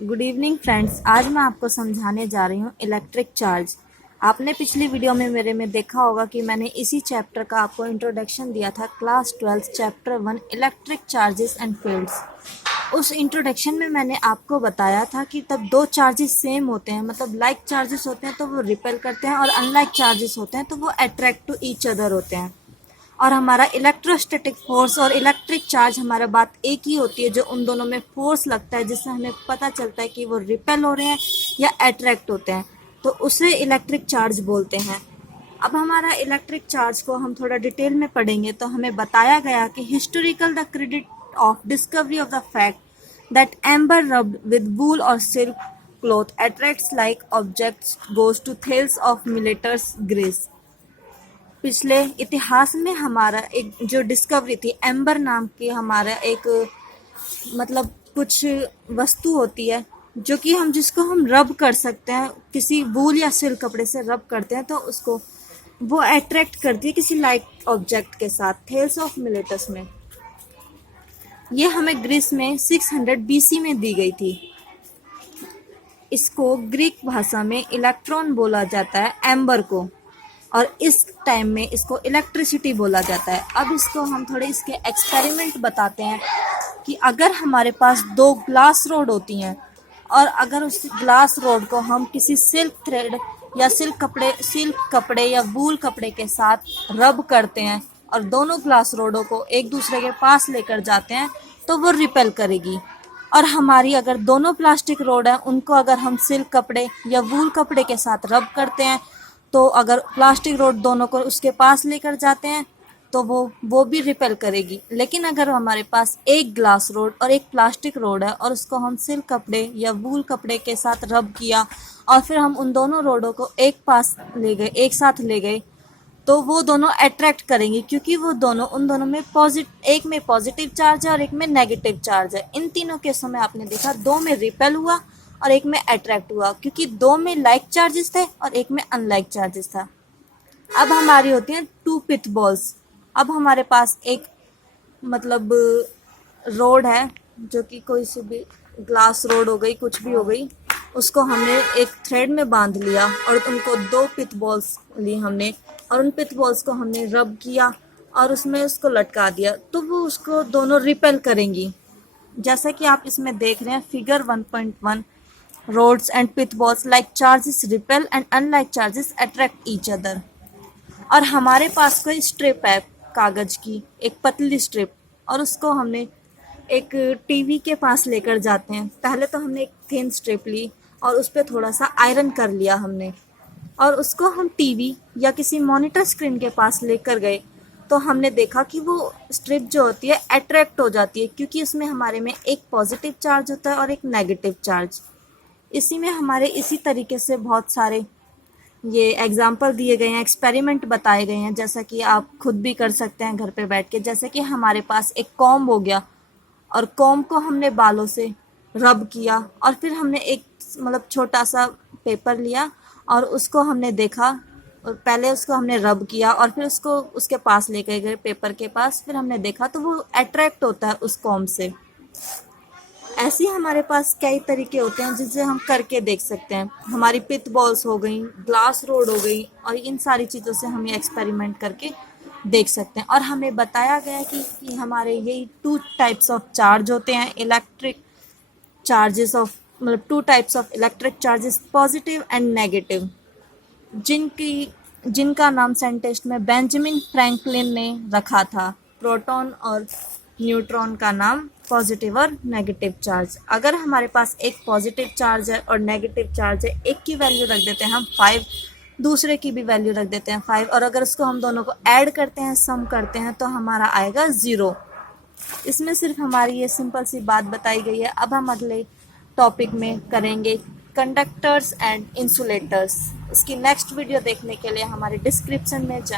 Good evening friends. आज मैं आपको समझाने जा रही हूँ इलेक्ट्रिक चार्ज। आपने पिछली वीडियो में मेरे में देखा होगा कि मैंने इसी चैप्टर का आपको इंट्रोडक्शन दिया था, class 12 chapter 1 electric charges and fields. उस इंट्रोडक्शन में मैंने आपको बताया था कि तब दो चार्जेस सेम होते हैं, मतलब लाइक चार्जेस होते हैं तो वो रिपेल करते हैं और अनलाइक चार्जेस होते हैं तो वो अट्रैक्ट टू ईच अदर होते हैं। और हमारा इलेक्ट्रोस्टैटिक फोर्स और इलेक्ट्रिक चार्ज हमारा बात एक ही होती है, जो उन दोनों में फोर्स लगता है जिससे हमें पता चलता है कि वो रिपेल हो रहे हैं या अट्रैक्ट होते हैं, तो उसे इलेक्ट्रिक चार्ज बोलते हैं। अब हमारा इलेक्ट्रिक चार्ज को हम थोड़ा डिटेल में पढ़ेंगे तो हमें बताया गया कि historical the credit of discovery of the fact that amber rubbed with wool और silk cloth attracts like objects goes to Thales of Miletus Greece. पिछले इतिहास में हमारा एक जो डिस्कवरी थी, एम्बर नाम की हमारा एक मतलब कुछ वस्तु होती है जो कि जिसको हम रब कर सकते हैं, किसी वूल या सिल्क कपड़े से रब करते हैं तो उसको वो अट्रैक्ट करती है किसी लाइट ऑब्जेक्ट के साथ। थेल्स ऑफ मिलेटस में ये हमें ग्रीस में 600 बीसी में दी गई थी। इसको ग्रीक भाषा में इलेक्ट्रॉन बोला जाता है एम्बर को, और इस टाइम में इसको इलेक्ट्रिसिटी बोला जाता है। अब इसको हम थोड़े इसके एक्सपेरिमेंट बताते हैं कि अगर हमारे पास दो ग्लास रोड होती हैं और अगर उस ग्लास रोड को हम किसी सिल्क थ्रेड या सिल्क कपड़े या वूल कपड़े के साथ रब करते हैं और दोनों ग्लास रोडों को एक दूसरे के पास लेकर जाते हैं तो वो रिपेल करेगी। और हमारी अगर दोनों प्लास्टिक रोड हैं उनको अगर हम सिल्क कपड़े या वूल कपड़े के साथ रब करते हैं तो अगर प्लास्टिक रोड दोनों को उसके पास लेकर जाते हैं तो वो भी रिपेल करेगी। लेकिन अगर हमारे पास एक ग्लास रोड और एक प्लास्टिक रोड है और उसको हम सिल्क कपड़े या वूल कपड़े के साथ रब किया और फिर हम उन दोनों रोडों को एक साथ ले गए तो वो दोनों अट्रैक्ट करेंगी, क्योंकि वो दोनों उन दोनों में एक में पॉजिटिव चार्ज है और एक में नेगेटिव चार्ज है। इन तीनों केसों में आपने देखा दो में रिपेल हुआ और एक में अट्रैक्ट हुआ, क्योंकि दो में लाइक चार्जेस थे और एक में अनलाइक चार्जेस था। अब हमारी होती हैं टू पिथ बॉल्स। अब हमारे पास एक मतलब रोड है जो कि कोई सी भी ग्लास रोड हो गई, कुछ भी हो गई, उसको हमने एक थ्रेड में बांध लिया और उनको दो पिथ बॉल्स ली हमने और उन पिथ बॉल्स को हमने रब किया और उसमें उसको लटका दिया तो वो उसको दोनों रिपेल करेंगी। जैसा कि आप इसमें देख रहे हैं figure 1.1, rods and pith balls like charges repel and unlike charges attract each other। और हमारे पास कोई स्ट्रिप है कागज की, एक पतली स्ट्रिप, और उसको हमने एक टीवी के पास लेकर जाते हैं। पहले तो हमने एक थिन स्ट्रिप ली और उस पर थोड़ा सा आयरन कर लिया हमने, और उसको हम टीवी या किसी मॉनिटर स्क्रीन के पास लेकर गए तो हमने देखा कि वो स्ट्रिप जो होती है अट्रैक्ट हो जाती है, क्योंकि उसमें हमारे में एक पॉजिटिव चार्ज होता है और एक नेगेटिव चार्ज। इसी में हमारे इसी तरीके से बहुत सारे ये एग्जाम्पल दिए गए हैं, एक्सपेरिमेंट बताए गए हैं, जैसा कि आप खुद भी कर सकते हैं घर पे बैठ के। जैसे कि हमारे पास एक कॉम्ब हो गया और कॉम्ब को हमने बालों से रब किया और फिर हमने एक मतलब छोटा सा पेपर लिया और उसको हमने देखा, और पहले उसको हमने रब किया और फिर उसको उसके पास लेकर गए पेपर के पास, फिर हमने देखा तो वो अट्रैक्ट होता है उस कॉम्ब से। ऐसे ही हमारे पास कई तरीके होते हैं जिससे हम करके देख सकते हैं। हमारी पिथ बॉल्स हो गई, ग्लास रोड हो गई, और इन सारी चीज़ों से हम ये एक्सपेरिमेंट करके देख सकते हैं। और हमें बताया गया है कि हमारे यही टू टाइप्स ऑफ चार्ज होते हैं, इलेक्ट्रिक चार्जेस ऑफ मतलब two types of electric charges, positive and negative, जिनका नाम साइंटिस्ट में बेंजामिन फ्रैंकलिन ने रखा था। प्रोटॉन और न्यूट्रॉन का नाम पॉजिटिव और नेगेटिव चार्ज। अगर हमारे पास एक पॉजिटिव चार्ज है और नेगेटिव चार्ज है, एक की वैल्यू रख देते हैं हम 5, दूसरे की भी वैल्यू रख देते हैं 5, और अगर उसको हम दोनों को ऐड करते हैं, सम करते हैं, तो हमारा आएगा 0। इसमें सिर्फ हमारी ये सिंपल सी बात बताई गई है। अब हम अगले टॉपिक में करेंगे कंडक्टर्स एंड इंसुलेटर्स। उसकी नेक्स्ट वीडियो देखने के लिए हमारे डिस्क्रिप्शन में